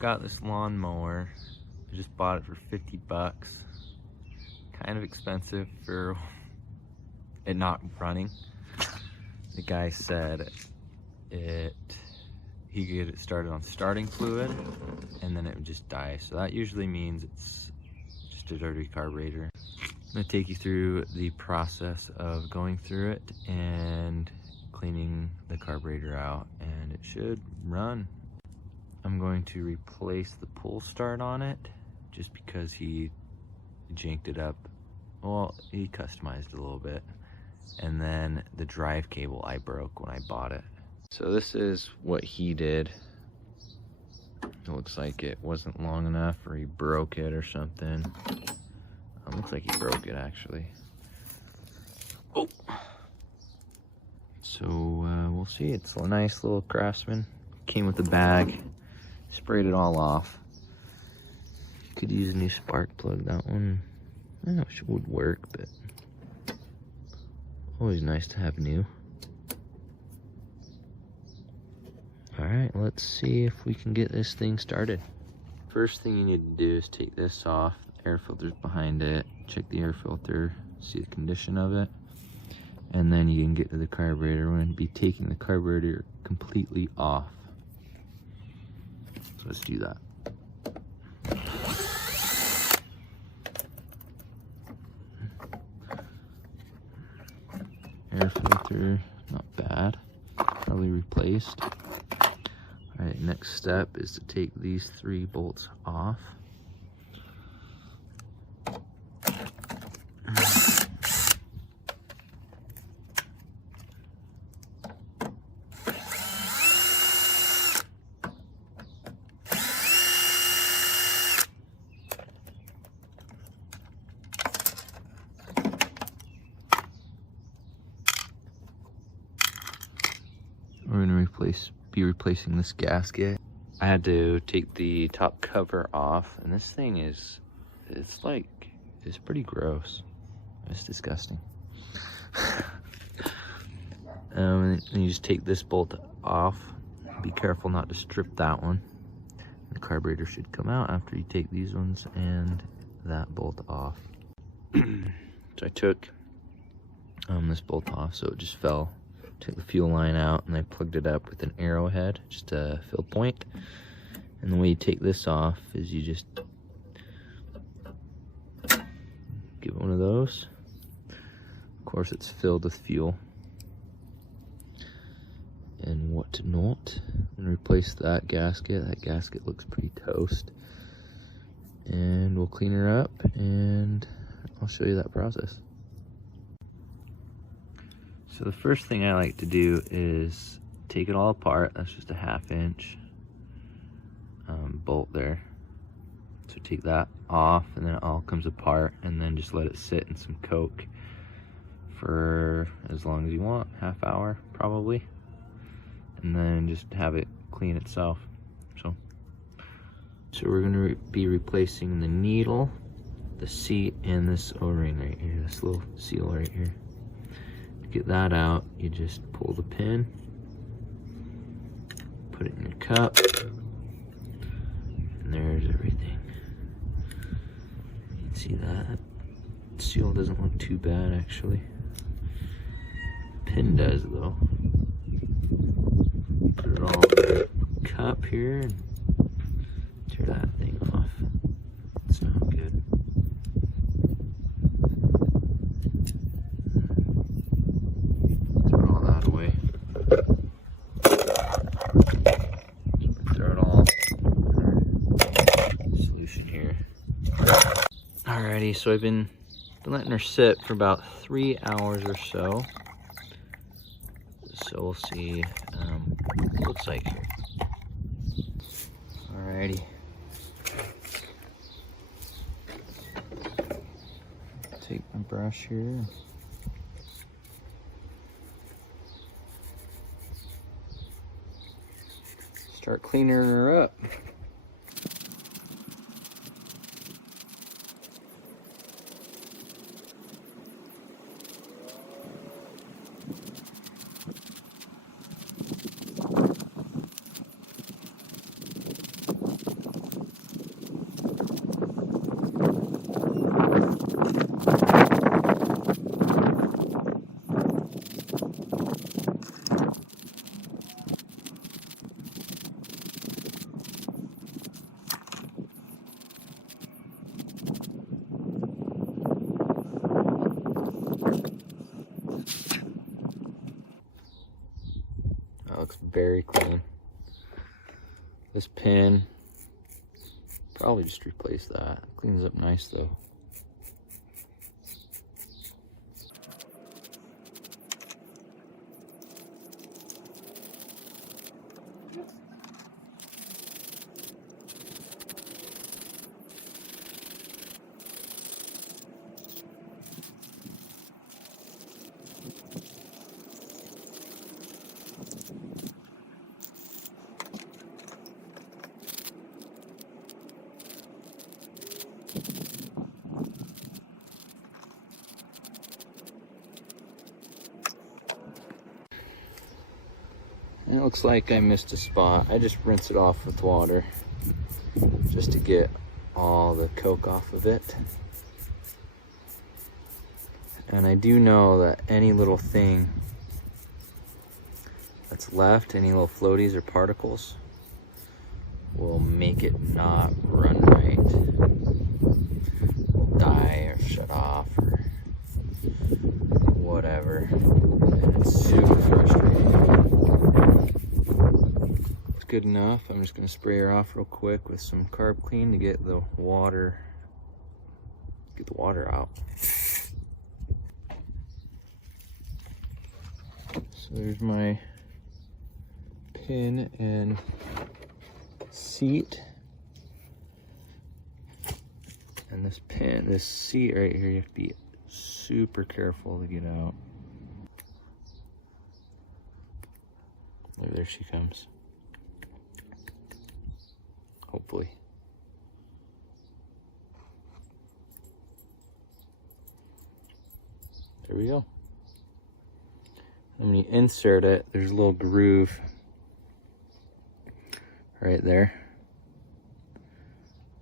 got this lawnmower. I just bought it for 50 bucks. Kind of expensive for it not running. The guy said he could get it started on starting fluid and then it would just die. So that usually means it's just a dirty carburetor. I'm gonna take you through the process of going through it and cleaning the carburetor out, and it should run. I'm going to replace the pull start on it just because he janked it up. Well, he customized it a little bit. And then the drive cable I broke when I bought it. So this is what he did. It looks like it wasn't long enough, or he broke it or something. Looks like he broke it actually. Oh! So we'll see. It's a nice little Craftsman. Came with a bag. Sprayed it all off. Could use a new spark plug. That one, I know it would work, but always nice to have new. Alright, let's see if we can get this thing started. First thing you need to do is take this off. The air filter's behind it. Check the air filter, see the condition of it. And then you can get to the carburetor. We're going to be taking the carburetor completely off. So let's do that. Air filter, not bad. Probably replaced. Alright, next step is to take these 3 bolts off. We're going to be replacing this gasket. I had to take the top cover off, and this thing it's pretty gross. It's disgusting. And you just take this bolt off. Be careful not to strip that one. The carburetor should come out after you take these ones and that bolt off. So I took this bolt off, so it just fell. Took the fuel line out and I plugged it up with an arrowhead, just a fill point. And the way you take this off is you just give it one of those. Of course, it's filled with fuel. And what not. And replace that gasket. That gasket looks pretty toast. And we'll clean her up and I'll show you that process. So the first thing I like to do is take it all apart. That's just a 1/2 inch bolt there. So take that off and then it all comes apart, and then just let it sit in some Coke for as long as you want, 1/2 hour probably. And then just have it clean itself. So we're gonna be replacing the needle, the seat, and this O-ring right here, this little seal right here. Get that out, you just pull the pin, put it in your cup, and there's everything. You can see that seal doesn't look too bad actually. The pin does though. Put it all in the cup here and tear that thing off. It's not good. Away. Throw it all solution here. Alrighty, so I've been letting her sit for about 3 hours or so. So we'll see what it looks like here. Alrighty. Take my brush here. Start cleaning her up. very clean. This pin, probably just replace that. Cleans up nice though. And it looks like I missed a spot. I just rinse it off with water just to get all the coke off of it. And I do know that any little thing that's left, any little floaties or particles, will make it not run right. Will die or shut off or whatever. And it's super frustrating. It's good enough. I'm just gonna spray her off real quick with some carb clean to get the water out. So there's my pin and seat. And this seat right here, you have to be super careful to get out. There she comes. Hopefully. There we go. And when you insert it, there's a little groove right there.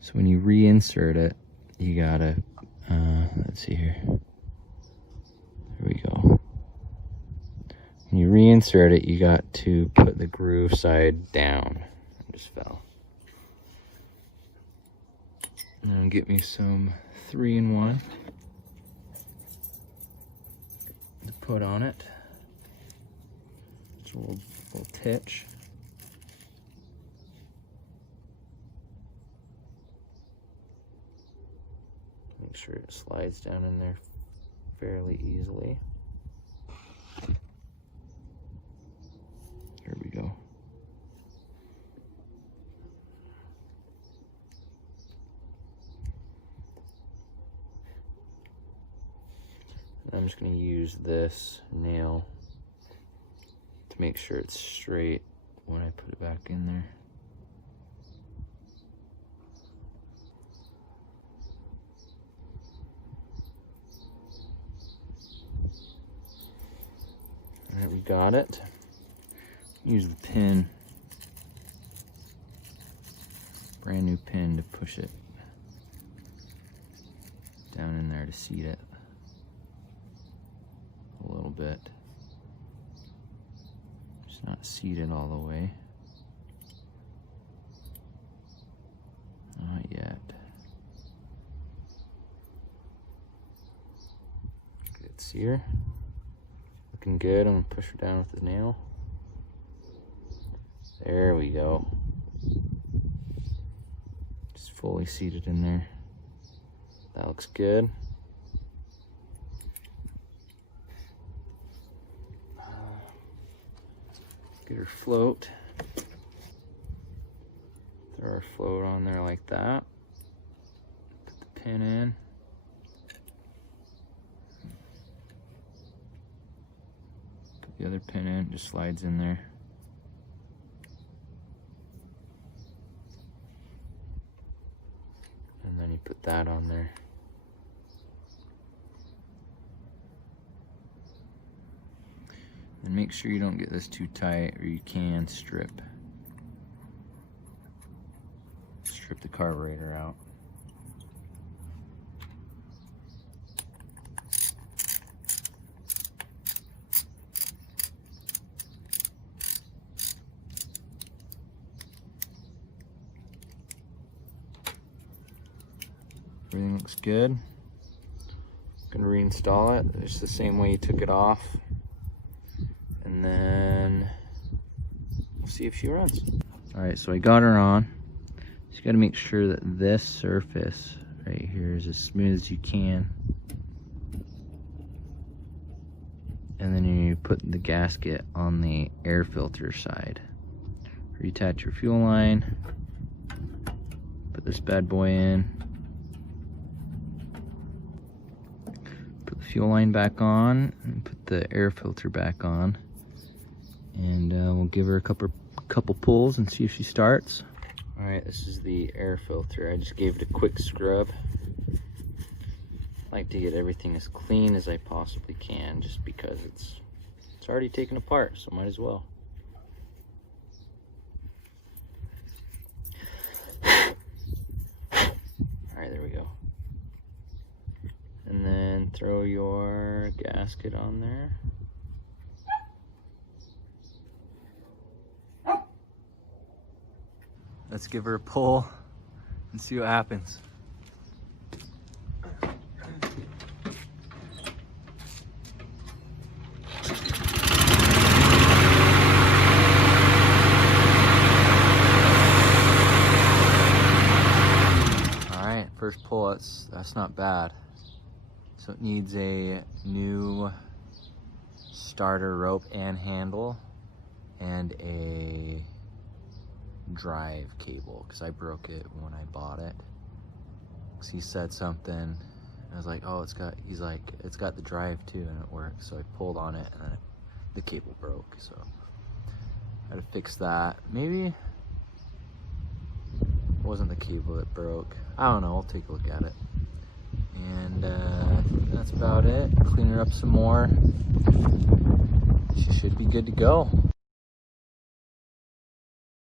So when you reinsert it, you gotta, let's see here. There we go. When you reinsert it, you got to put the groove side down. I just fell. Now get me some 3-in-1 to put on it. It's a little titch. Make sure it slides down in there fairly easily. Here we go. I'm just going to use this nail to make sure it's straight when I put it back in there. Alright, we got it. Use the pin, brand new pin, to push it down in there to seat it a little bit. It's not seated all the way. Not yet. Good sear. Looking good. I'm gonna push her down with the nail. There we go. Just fully seated in there. That looks good. Get her float. Throw our float on there like that. Put the pin in. Put the other pin in, just slides in there. And then you put that on there. And make sure you don't get this too tight, or you can strip the carburetor out. Everything looks good. Gonna reinstall it. It's the same way you took it off. And then see if she runs. All right, so I got her on. Just got to make sure that this surface right here is as smooth as you can. And then you put the gasket on the air filter side. Reattach your fuel line. Put this bad boy in. Put the fuel line back on and put the air filter back on. And we'll give her a couple pulls and see if she starts. All right, this is the air filter. I just gave it a quick scrub. I like to get everything as clean as I possibly can, just because it's already taken apart, so might as well. All right, there we go. And then throw your gasket on there. Let's give her a pull and see what happens. All right, first pull, that's not bad. So it needs a new starter rope and handle and a drive cable, because I broke it when I bought it. Because he said something, I was like, oh, he's like, it's got the drive too, and it works. So I pulled on it, and then the cable broke. So I had to fix that. Maybe it wasn't the cable that broke. I don't know. We'll take a look at it. And that's about it. Clean her up some more. She should be good to go.